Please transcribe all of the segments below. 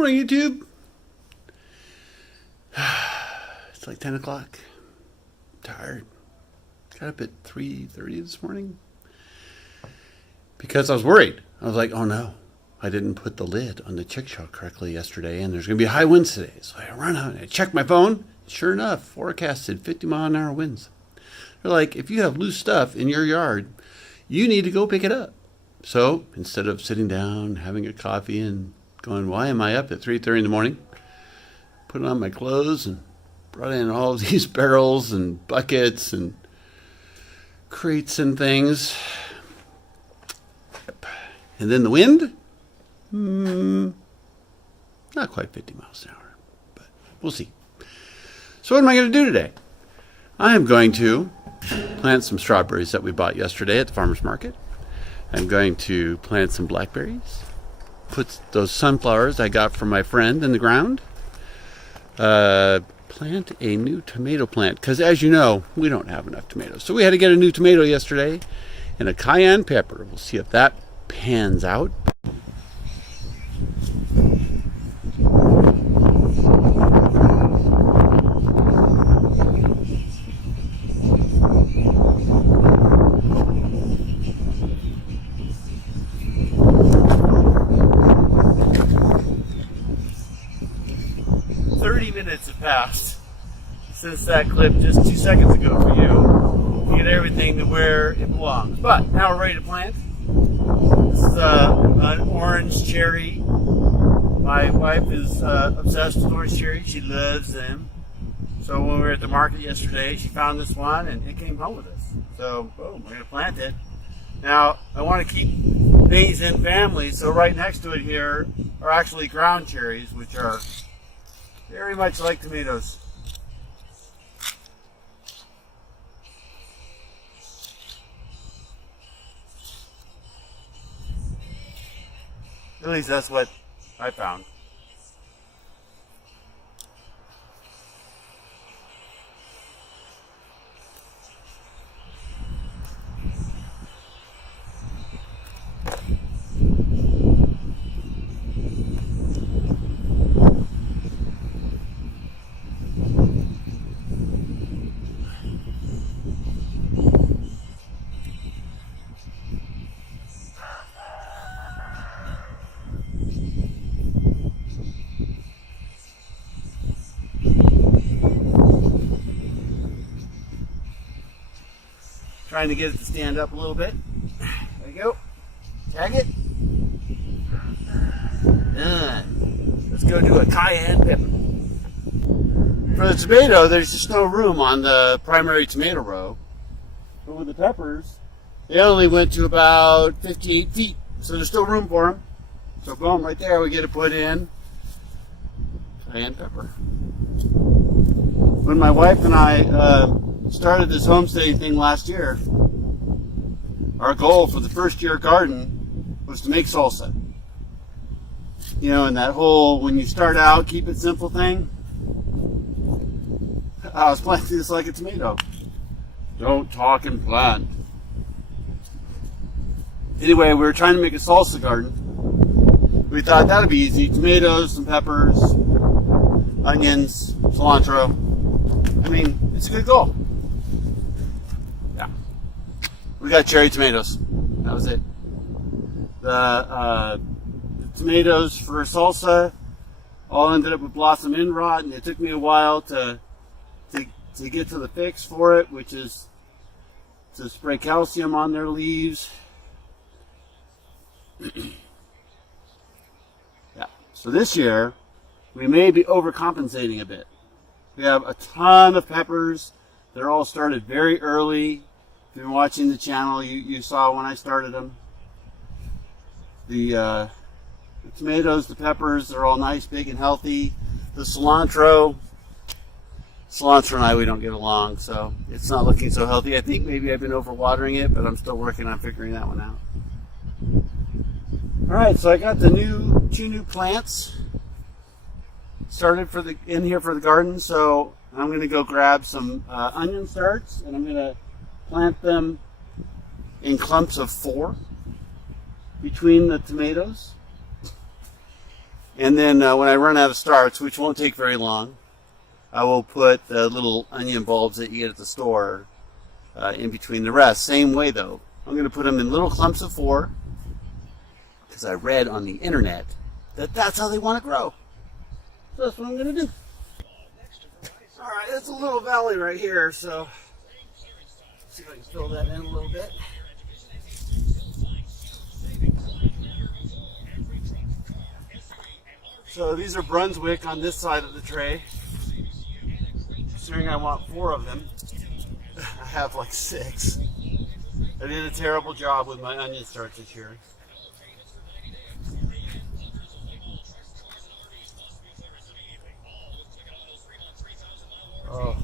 Morning, YouTube. It's like 10 o'clock. Tired. Got up at 3:30 this morning because I was worried. I was like, oh no, I didn't put the lid on the chickshaw correctly yesterday, and there's going to be high winds today. So I run out and I check my phone. Sure enough, forecasted 50-mile-an-hour winds. They're like, if you have loose stuff in your yard, you need to go pick it up. So instead of sitting down, having a coffee, and going, why am I up at 3:30 in the morning? Put on my clothes and brought in all of these barrels and buckets and crates and things. Yep. And then the wind, not quite 50 miles an hour, but we'll see. So what am I going to do today? I am going to plant some strawberries that we bought yesterday at the farmer's market. I'm going to plant some blackberries, put those sunflowers I got from my friend in the ground, plant a new tomato plant, because as you know, we don't have enough tomatoes. So we had to get a new tomato yesterday and a cayenne pepper. We'll see if that pans out. 30 minutes have passed since that clip just 2 seconds ago for you to get everything to where it belongs. But now we're ready to plant. This is an orange cherry. My wife is obsessed with orange cherry. She loves them. So when we were at the market yesterday, she found this one and it came home with us. So boom, we're going to plant it. Now I want to keep things in families, so right next to it here are actually ground cherries, which are very much like tomatoes. At least that's what I found. Trying to get it to stand up a little bit. There you go. Tag it. Done. Let's go do a cayenne pepper. For the tomato, there's just no room on the primary tomato row. But with the peppers, they only went to about 58 feet. So there's still room for them. So boom, right there we get to put in cayenne pepper. When my wife and I started this homesteading thing last year, our goal for the first year garden was to make salsa. You know, and that whole, when you start out, keep it simple thing. I was planting this like a tomato. Don't talk and plant. Anyway, we were trying to make a salsa garden. We thought that'd be easy. Tomatoes, some peppers, onions, cilantro. I mean, it's a good goal. We got cherry tomatoes. That was it. The tomatoes for salsa all ended up with blossom end rot, and it took me a while to get to the fix for it, which is to spray calcium on their leaves. Yeah. So this year we may be overcompensating a bit. We have a ton of peppers. They're all started very early. If you've been watching the channel, you saw when I started them. The tomatoes, the peppers, they're all nice, big, and healthy. The cilantro and I, we don't get along, so it's not looking so healthy. I think maybe I've been overwatering it, but I'm still working on figuring that one out. All right, so I got the two new plants started in here for the garden. So I'm going to go grab some onion starts, and I'm going to plant them in clumps of 4 between the tomatoes. And then when I run out of starts, which won't take very long, I will put the little onion bulbs that you get at the store in between the rest. Same way though. I'm going to put them in little clumps of 4 because I read on the internet that that's how they want to grow. So that's what I'm going to do. All right, it's a little valley right here, so let's see if I can fill that in a little bit. So these are Brunswick on this side of the tray. Considering I want 4 of them, I have like 6. I did a terrible job with my onion starts this year. Oh.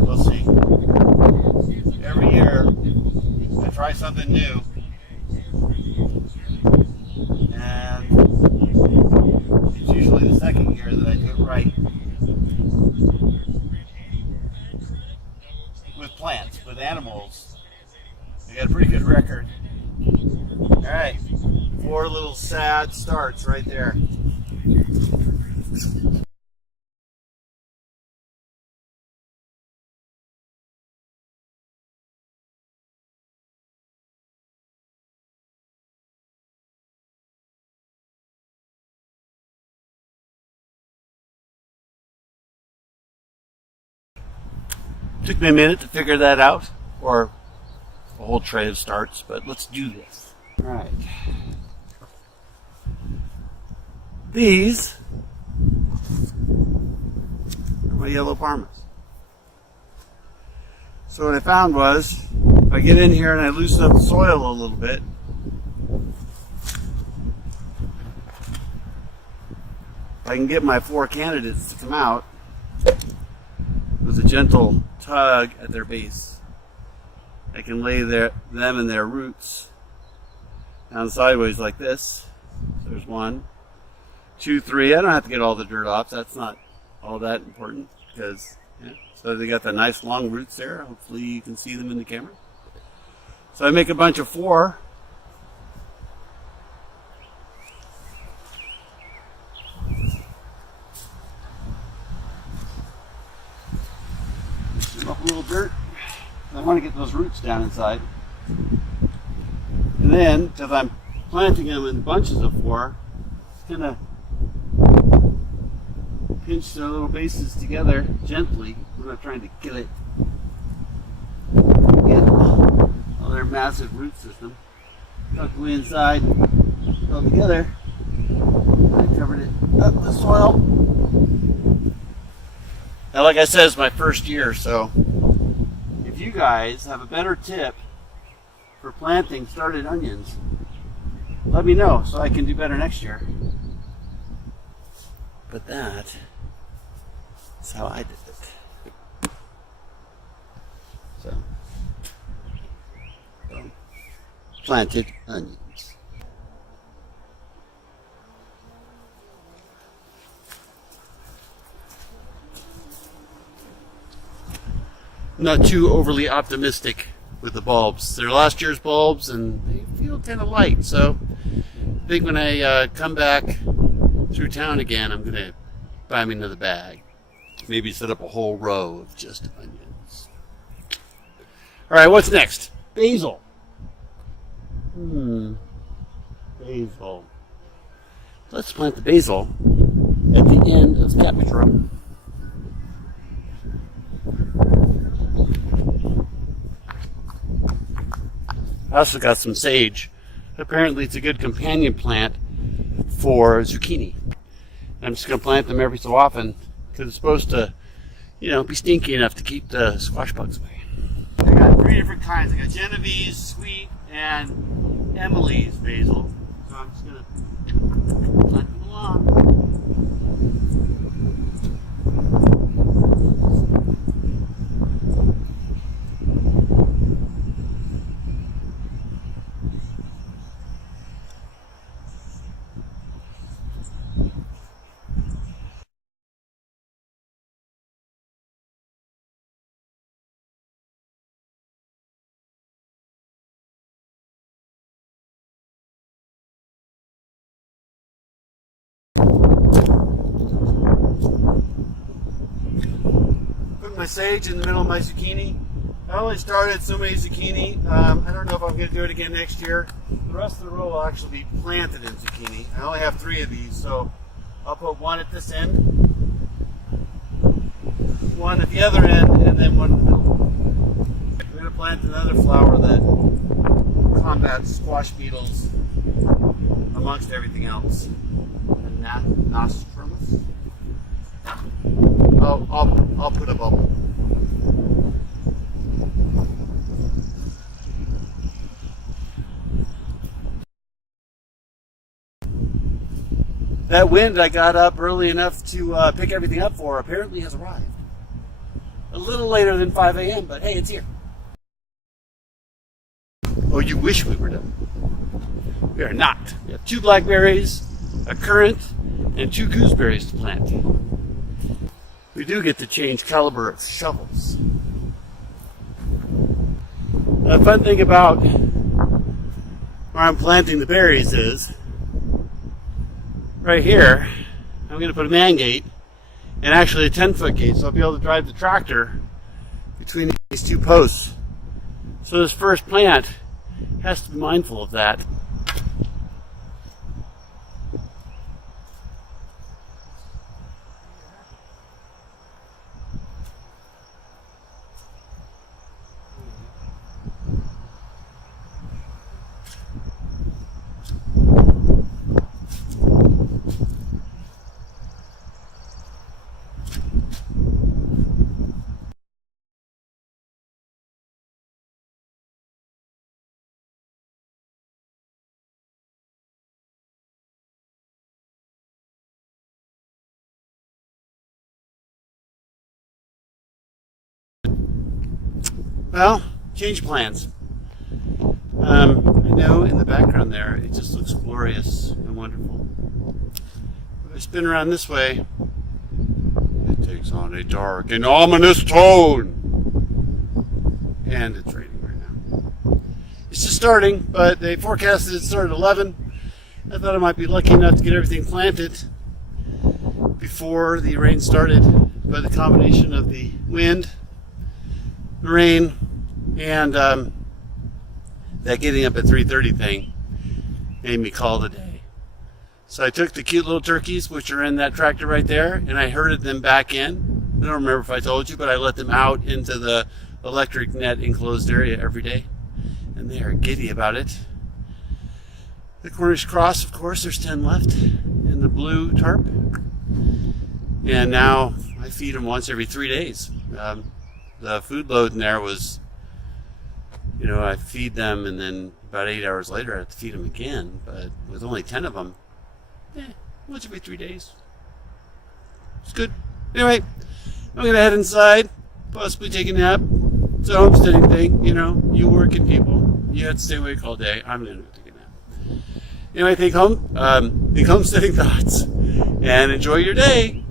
We'll see. Every year I try something new. And it's usually the second year that I do it right. With plants, with animals, I got a pretty good record. Alright, 4 little sad starts right there. Took me a minute to figure that out, or a whole tray of starts, but let's do this. All right. These are my yellow parmas. So what I found was, if I get in here and I loosen up the soil a little bit, if I can get my 4 candidates to come out with a gentle tug at their base, I can lay them and their roots down sideways like this. So there's 1, 2, 3. I don't have to get all the dirt off. That's not all that important because, yeah. So they got the nice long roots there. Hopefully you can see them in the camera. So I make a bunch of 4. Up a little dirt. I want to get those roots down inside. And then, because I'm planting them in bunches of 4, it's going to pinch their little bases together gently. I'm not trying to kill it. Get all their massive root system tucked way inside, all together. I covered it up with soil. Now, like I said, it's my first year, so if you guys have a better tip for planting started onions, let me know so I can do better next year. But that's how I did it. So planted onions. Not too overly optimistic with the bulbs. They're last year's bulbs and they feel kind of light. So I think when I come back through town again, I'm going to buy me another bag. Maybe set up a whole row of just onions. All right, what's next? Basil. Basil. Let's plant the basil at the end of the cabbage row. I also got some sage. Apparently it's a good companion plant for zucchini. I'm just going to plant them every so often because it's supposed to, be stinky enough to keep the squash bugs away. I got 3 different kinds. I got Genovese, sweet, and Emily's basil. So I'm just going to plant them along. putting my sage in the middle of my zucchini. I only started so many zucchini. I don't know if I'm going to do it again next year. The rest of the row will actually be planted in zucchini. I only have 3 of these, so I'll put one at this end, one at the other end, and then one in the middle. I'm going to plant another flower that combats squash beetles amongst everything else. The nostrums. I'll put a bubble. That wind I got up early enough to pick everything up for apparently has arrived. A little later than 5 a.m., but hey, it's here. Oh, you wish we were done. We are not. We have 2 blackberries, a currant, and 2 gooseberries to plant. We do get to change caliber of shovels. The fun thing about where I'm planting the berries is right here, I'm going to put a man gate and actually a 10-foot gate, so I'll be able to drive the tractor between these 2 posts. So this first plant has to be mindful of that. Well, change plans. I know in the background there, it just looks glorious and wonderful. If I spin around this way, it takes on a dark and ominous tone. And it's raining right now. It's just starting, but they forecasted it started at 11. I thought I might be lucky enough to get everything planted before the rain started, by the combination of the wind, the rain, and that getting up at 3:30 thing made me call it a day. So I took the cute little turkeys, which are in that tractor right there, and I herded them back in. I don't remember if I told you, but I let them out into the electric net enclosed area every day, and they are giddy about it. The Cornish cross, of course, there's 10 left in the blue tarp, and now I feed them once every 3 days. The food load in there was, I feed them, and then about 8 hours later I have to feed them again. But with only 10 of them, once every 3 days. It's good. Anyway, I'm going to head inside, possibly take a nap. It's a homesteading thing, you working people. You have to stay awake all day. I'm going to take a nap. Anyway, think homesteading thoughts, and enjoy your day.